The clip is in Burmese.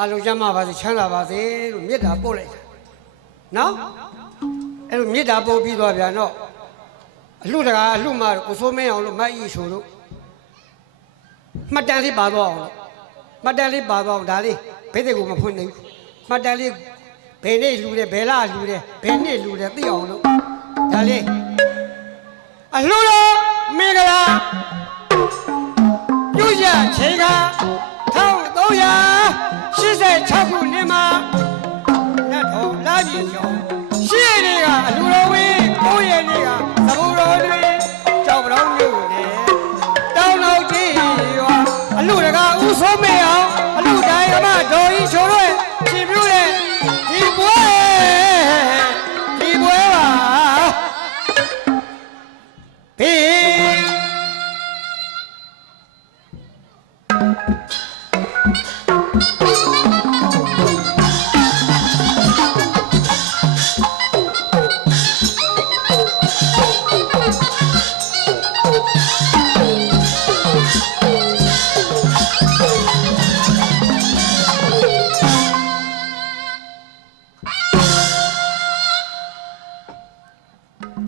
အားလုံးကျမ်းမာပါစေချမ်းသာပါစေလို့မေတ္တာပို့လိုက်တာနော်အဲ့လိုမေတ္တာပို့ပြီးသွားပြန်တော့အလှတကာအလှမတော့ကိုစိုးမင်းအောင်လို့မတ်ကြီးဆိုလို့မှတ်တမ်းလေးပါတော့အောင်လို့မှတ်တမ်းလေးပါတော့အောင်ဒါလေးဘိသိက်ကိုမဖွင့်နိုင်ဘူးမှတ်တမ်းလေးဘယ်နေ့လူတယ်ဘယ်လလူတယ်ဘယ်နှစ်လူတယ်သိအောင်လို့ဒါလေးအလှတော်မင်္ဂလာပြုရချိန်က ရှေ့နေကအလူတော်ဝင်းကိုယ့်ရဲ့နေကသဘူတော်တွင်ကြောက်ပြောင်းမြို့နယ်တောင်းတော်ကြီးရွာအလူတကာဦးဆုံးမေအော